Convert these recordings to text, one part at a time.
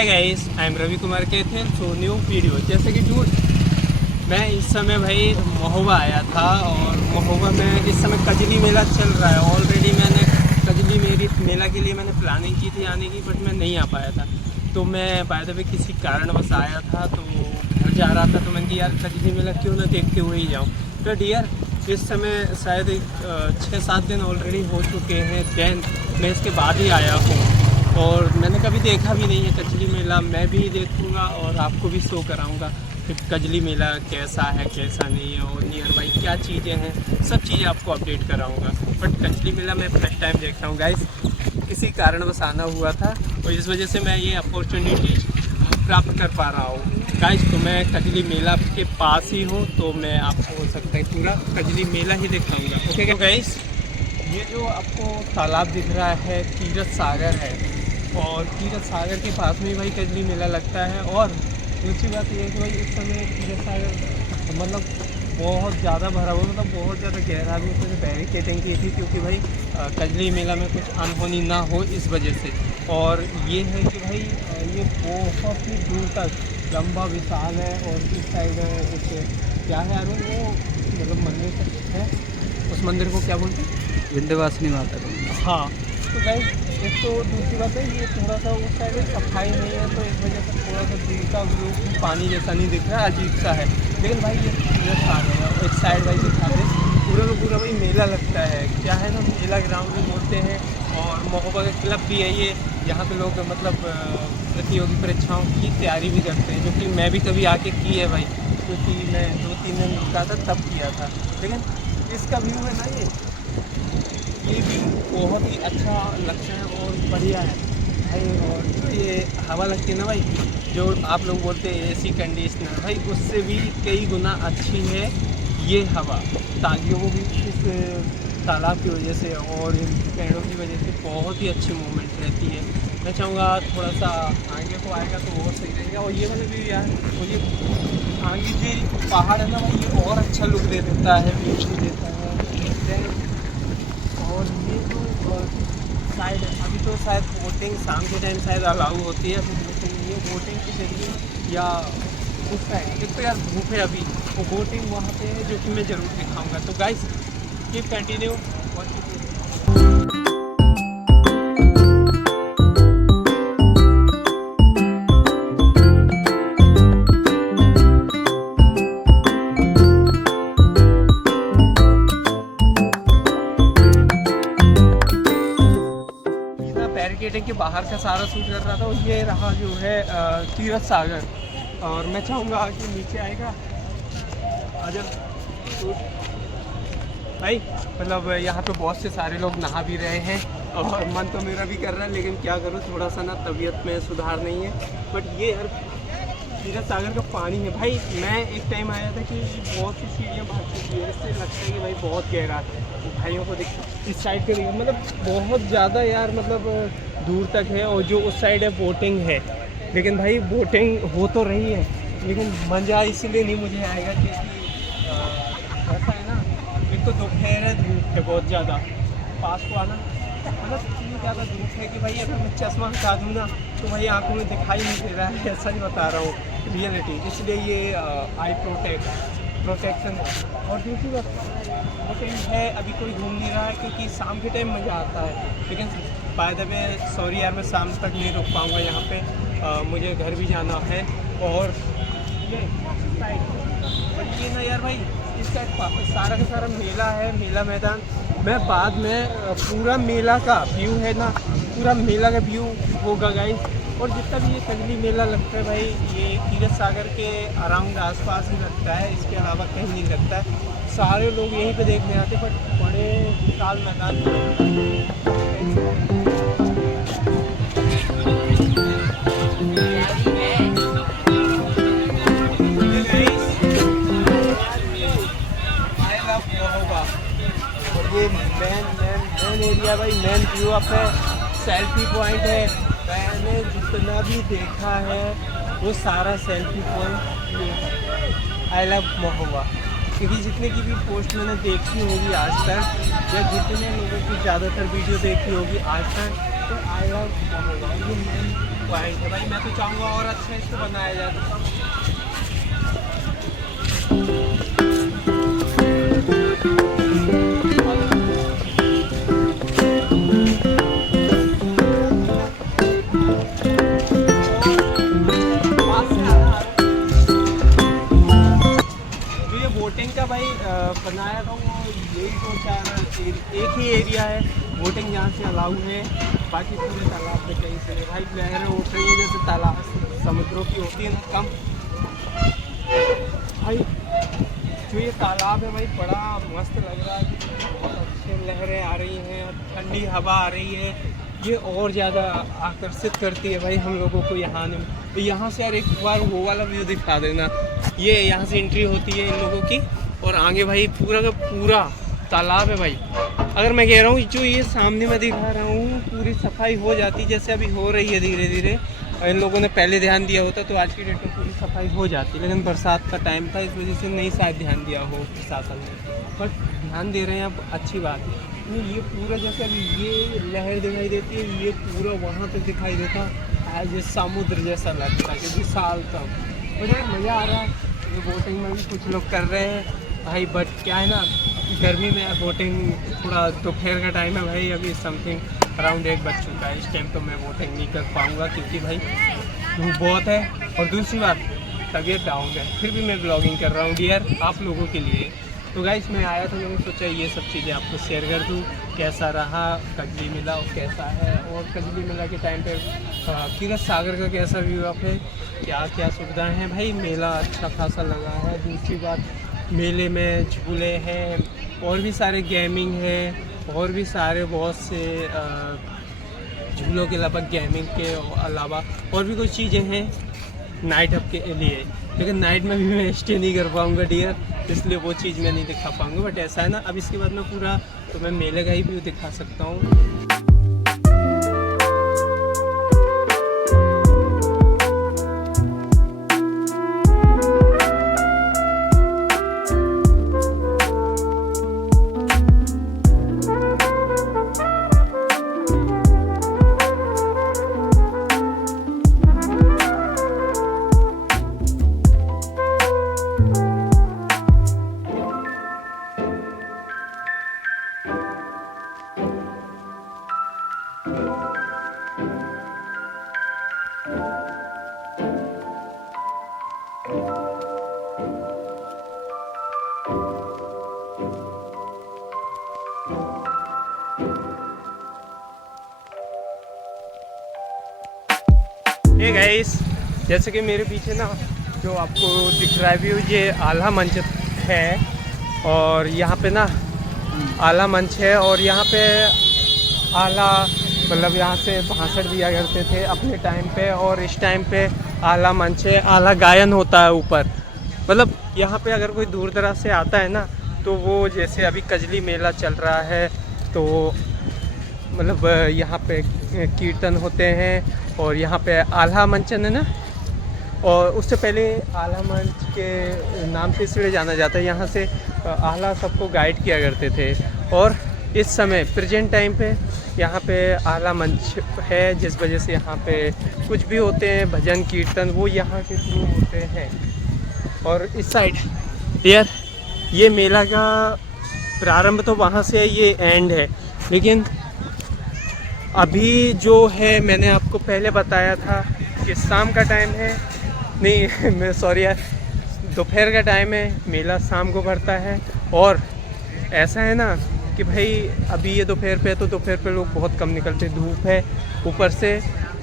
Hi guys, I am Ravi Kumar कहते सो new video. जैसे कि डूड मैं इस समय भाई महोबा आया था और महोबा में इस समय कजली मेला चल रहा है। ऑलरेडी मैंने कजली मेला के लिए मैंने प्लानिंग की थी आने की, बट मैं नहीं आ पाया था। तो मैं बाय द वे किसी कारणवश आया था, तो घर जा रहा था तो मैंने कहा यार कजली मेला क्यों ना देखते हुए ही जाऊँ। तो डियर इस समय शायद 6-7 दिन ऑलरेडी हो चुके हैं, दैन मैं इसके बाद ही आया हूँ और मैंने कभी देखा भी नहीं है कजली मेला। मैं भी देखूँगा और आपको भी शो कराऊँगा कि कजली मेला कैसा है कैसा नहीं है और नियर बाई क्या चीज़ें हैं, सब चीज़ें आपको अपडेट कराऊँगा। बट कजली मेला मैं फर्स्ट टाइम देख रहा हूँ गाइस, किसी कारणवश आना हुआ था और इस वजह से मैं ये अपॉर्चुनिटी प्राप्त कर पा रहा हूँ गाइस। तो मैं कजली मेला के पास ही हूँ, तो मैं आपको हो सकता है पूरा कजली मेला ही दिखाऊँगा। ओके गाइस, ये जो आपको तालाब दिख रहा है तीरथ सागर है और तीरथ सागर के पास में भाई कजली मेला लगता है। और दूसरी बात ये है कि भाई इस समय तीरथ सागर मतलब बहुत ज़्यादा भरा हुआ, मतलब बहुत ज़्यादा गहरा भी उसमें बैरिकेडिंग की थी क्योंकि भाई कजली मेला में कुछ अनहोनी ना हो इस वजह से। और ये है कि भाई ये बहुत ही दूर तक लंबा विशाल है और इस साइड एक क्या है यार वो मतलब मंदिर है, उस मंदिर को क्या बोलते हैं, विंध्यवासिनी माता को। हाँ। तो गाइस एक तो दूसरी बात है ये थोड़ा सा उस साइड में सफाई नहीं है, तो इस वजह से थोड़ा सा दूर का व्यू पानी जैसा नहीं दिख रहा है, अजीब सा है। लेकिन भाई ये तीरथ सागर है और इस साइड भाई दिखा दे पूरा का पूरा भाई मेला लगता है। क्या है ना, मेला ग्राउंड भी बोलते हैं और महोबा का क्लब भी है ये। यहाँ पे लोग मतलब प्रतियोगी परीक्षाओं की तैयारी भी करते हैं, जो कि मैं भी कभी आके की है भाई, क्योंकि मैं 2-3 दिन रुका था तब किया था। लेकिन इसका व्यू है ना ये भी बहुत ही अच्छा लगता है और बढ़िया है भाई। और जो ये हवा लगती है ना भाई, जो आप लोग बोलते हैं एसी कंडीशनर, भाई उससे भी कई गुना अच्छी है ये हवा। ताजियों को भी इस तालाब की वजह से और इन पेड़ों की वजह से बहुत ही अच्छी मूवमेंट रहती है। मैं चाहूँगा थोड़ा सा आगे को आएगा तो और सही रहेगा। और ये वाला भी यार, और ये आगे भी पहाड़ है ना भाई, ये और अच्छा लुक दे देता है, व्यू देता है। और ये जो साइड है अभी तो शायद बोटिंग शाम के टाइम शायद अलाउ होती है, तो ये बोटिंग के जरिए या उस साइड एक तो यार धूप है अभी, वो बोटिंग वहाँ पे है जो कि मैं ज़रूर दिखाऊंगा। तो गाइस कीप कंटिन्यू। बैरिकेडिंग के बाहर का सारा शूट कर रहा था और ये रहा जो है तीरथ सागर। और मैं चाहूँगा कि नीचे आएगा आजा भाई, मतलब यहाँ पे बहुत से सारे लोग नहा भी रहे हैं और मन तो मेरा भी कर रहा है, लेकिन क्या करूँ थोड़ा सा ना तबीयत में सुधार नहीं है। बट ये यार तीरथ सागर का पानी है भाई। मैं एक टाइम आया था कि बहुत सी सीढ़ियाँ भाग चुकी है, इससे लगता है कि भाई बहुत गहरा है। भाइयों को देख इस साइड के लिए मतलब बहुत ज़्यादा यार मतलब दूर तक है। और जो उस साइड है बोटिंग है, लेकिन भाई बोटिंग हो तो रही है लेकिन मज़ा इसलिए नहीं मुझे आएगा क्योंकि ऐसा है ना, एक तो दोपहर है, धूप है बहुत ज़्यादा, पास को आना मतलब इतनी ज़्यादा धूप है कि भाई अगर मैं चश्मा हटा दूँ ना तो भाई आंखों में दिखाई नहीं दे रहा है, ऐसा नहीं बता रहा हूँ रियलिटी। इसलिए ये आई प्रोटेक्शन है। और दूसरी बात बोटिंग है, अभी कोई घूम नहीं रहा है क्योंकि शाम के टाइम मज़ा आता है। लेकिन बाय द वे सॉरी यार, मैं शाम तक नहीं रुक पाऊँगा यहाँ पे, मुझे घर भी जाना है। और ये साइड ये ना यार भाई, इसका सारा का सारा मेला है, मेला मैदान। मैं बाद में पूरा मेला का व्यू है ना, पूरा मेला का व्यू होगा गाइस। और जितना भी ये कजली मेला लगता है भाई, ये तीरथ सागर के अराउंड आसपास ही लगता है, इसके अलावा कहीं नहीं लगता है। सारे लोग यहीं पे देखने आते हैं, बट बड़े विशाल मैदान ये मेन एरिया भाई, मेन व्यू अप है, सेल्फी पॉइंट है। मैंने जितना भी देखा है वो सारा selfie point I love Mahoba, क्योंकि जितने की भी पोस्ट मैंने देखी होगी आज तक या जितने लोगों की ज़्यादातर वीडियो देखी होगी आज तक, पे आई लव महोबा, ये मेन पॉइंट है भाई। मैं तो चाहूँगा और अच्छा इसको बनाया जाए। बोटिंग का भाई बनाया था वो यही सोचा है ना, एक ही एरिया है बोटिंग जहाँ से अलाउ है, बाकी पूरे तालाब पे कहीं से भाई लहरें उठ रही है जैसे तालाब समुद्रों की होती है ना कम। भाई जो ये तालाब है भाई बड़ा मस्त लग रहा है, बहुत अच्छी लहरें आ रही हैं, ठंडी हवा आ रही है, ये और ज़्यादा आकर्षित करती है भाई हम लोगों को यहाँ आने में। तो यहाँ से यार एक बार वो वाला व्यू दिखा देना, ये यहाँ से एंट्री होती है इन लोगों की और आगे भाई पूरा का पूरा तालाब है भाई। अगर मैं कह रहा हूँ जो ये सामने मैं दिखा रहा हूँ पूरी सफाई हो जाती जैसे अभी हो रही है धीरे धीरे, इन लोगों ने पहले ध्यान दिया होता तो आज की डेट में पूरी सफाई हो जाती, लेकिन बरसात का टाइम था इस वजह से नहीं शायद ध्यान दिया हो प्रशासन ने, बट ध्यान दे रहे हैं अब, अच्छी बात है। ये पूरा जैसे अभी ये लहर दिखाई देती है, ये पूरा वहाँ तक दिखाई देता है जैसे समुद्र जैसा लगता है क्योंकि साल तक मुझे मज़ा आ रहा है। ये बोटिंग में भी कुछ लोग कर रहे हैं भाई, बट क्या है ना गर्मी में बोटिंग थोड़ा दोपहर का टाइम है भाई, अभी समथिंग अराउंड 1 बज चुका है, इस टाइम तो मैं बोटिंग नहीं कर पाऊँगा क्योंकि भाई धूप बहुत है और दूसरी बात तबीयत डाउन है, फिर भी मैं ब्लॉगिंग कर रहा हूँ डियर आप लोगों के लिए। तो गाइस मैं आया था, मैंने सोचा ये सब चीज़ें आपको शेयर कर दूँ, कैसा रहा कजली मेला और कैसा है, और कजली मेला के टाइम पे क्षीरसागर सागर का कैसा व्यू आप है, क्या क्या सुविधाएं हैं भाई, मेला अच्छा खासा लगा है। दूसरी बात मेले में झूले हैं और भी सारे गेमिंग है और भी सारे बहुत से झूलों के अलावा गेमिंग के अलावा और भी कुछ चीज़ें हैं नाइट हब के लिए, लेकिन नाइट में भी मैं स्टे नहीं कर पाऊँगा डियर, इसलिए वो चीज़ मैं नहीं दिखा पाऊँगा। बट ऐसा है ना अब इसके बाद मैं पूरा तो मैं मेले का ही व्यू दिखा सकता हूँ। हे गाइस, जैसे कि मेरे पीछे ना जो आपको दिख रहा है व्यू, ये आला मंच है और यहाँ पे ना आला मंच है और यहाँ पे आला मतलब यहाँ से भाषण दिया करते थे अपने टाइम पे, और इस टाइम पे आला मंच है, आला गायन होता है ऊपर। मतलब यहाँ पे अगर कोई दूर दराज से आता है ना तो वो जैसे अभी कजली मेला चल रहा है तो मतलब यहाँ पे कीर्तन होते हैं और यहाँ पे आला मंचन है ना, और उससे पहले आला मंच के नाम से इसलिए जाना जाता है, यहाँ से आला सबको गाइड किया करते थे। और इस समय प्रेजेंट टाइम पे यहाँ पे आला मंच है जिस वजह से यहाँ पे कुछ भी होते हैं भजन कीर्तन वो यहाँ के थ्रू होते हैं। और इस साइड यार ये मेला का प्रारंभ तो वहाँ से है, ये एंड है, लेकिन अभी जो है मैंने आपको पहले बताया था कि शाम का टाइम है, नहीं मैं सॉरी यार दोपहर का टाइम है, मेला शाम को भरता है। और ऐसा है ना कि भाई अभी ये दोपहर पे है तो दोपहर पे लोग बहुत कम निकलते, धूप है ऊपर से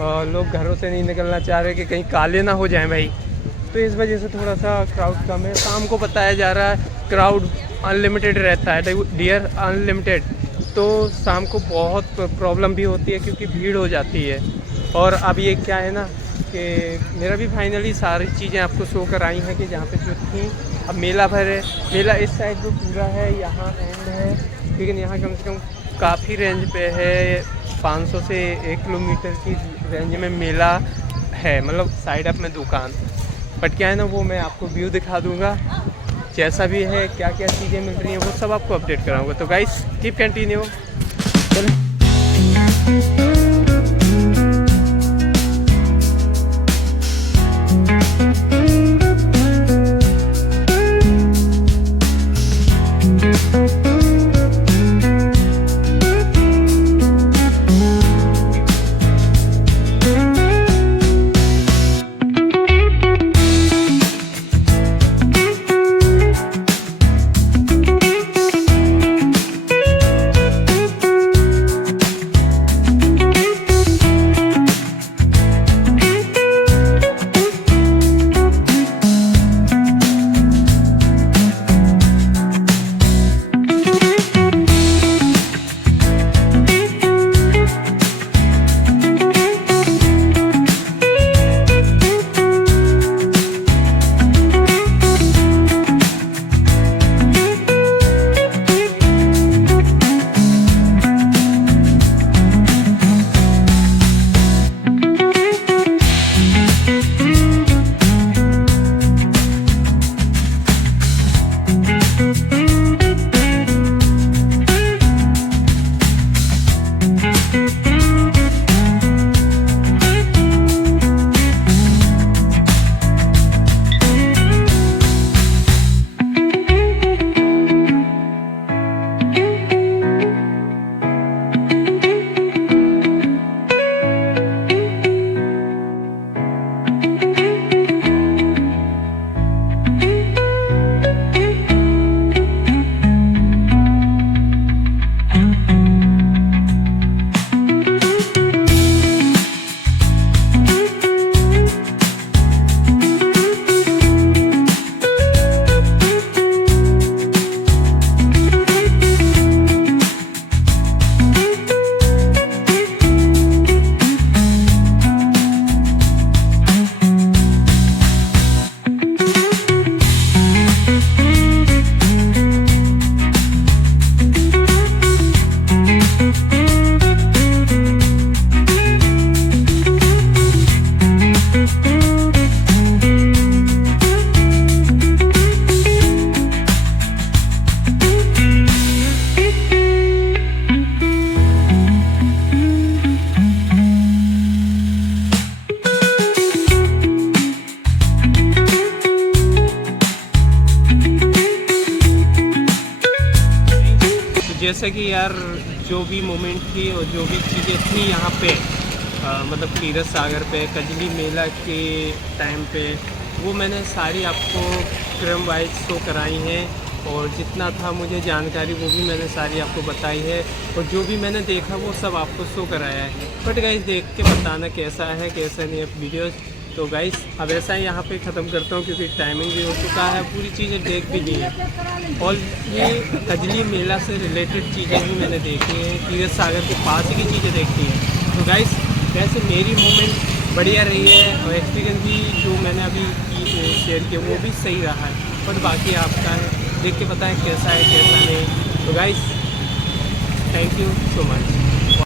लोग घरों से नहीं निकलना चाह रहे कि कहीं काले ना हो जाएं भाई, तो इस वजह से थोड़ा सा क्राउड कम है। शाम को बताया जा रहा है क्राउड अनलिमिटेड रहता है डियर, अनलिमिटेड, तो शाम को बहुत प्रॉब्लम भी होती है क्योंकि भीड़ हो जाती है। और अब ये क्या है ना कि मेरा भी फाइनली सारी चीज़ें आपको शो कराई हैं कि जहाँ पे जो थी, अब मेला भर है, मेला इस साइड जो पूरा है यहाँ एंड है, लेकिन यहाँ कम से कम काफ़ी रेंज पे है, 500 से 1 किलोमीटर की रेंज में मेला है, मतलब साइड अप में दुकान। बट क्या है ना वो मैं आपको व्यू दिखा दूँगा, जैसा भी है क्या क्या चीज़ें मिल रही हैं वो सब आपको अपडेट कराऊँगा। तो गाइस कीप कंटिन्यू। जैसे कि यार जो भी मोमेंट थी और जो भी चीज़ें थी यहाँ पे मतलब तीरथ सागर पे कजली मेला के टाइम पे, वो मैंने सारी आपको क्रम वाइज शो कराई हैं। और जितना था मुझे जानकारी वो भी मैंने सारी आपको बताई है, और जो भी मैंने देखा वो सब आपको शो कराया है। बट गाइस देख के बताना कैसा है कैसा नहीं है वीडियोस। तो गाइस अब ऐसा ही यहाँ पे ख़त्म करता हूँ क्योंकि टाइमिंग भी हो चुका है, पूरी चीज़ें देख भी ली हैं। और ये कजली मेला से रिलेटेड चीज़ें ही मैंने देखी हैं, तीरथ सागर के पास ही की चीज़ें देखी हैं। तो गाइस वैसे मेरी मूवमेंट बढ़िया रही है, और एक्सपीरियंस भी जो मैंने अभी शेयर किया वो भी सही रहा है। बट बाकी आपका है, देख के पता है कैसा है कैसा नहीं। तो guys thank you so much.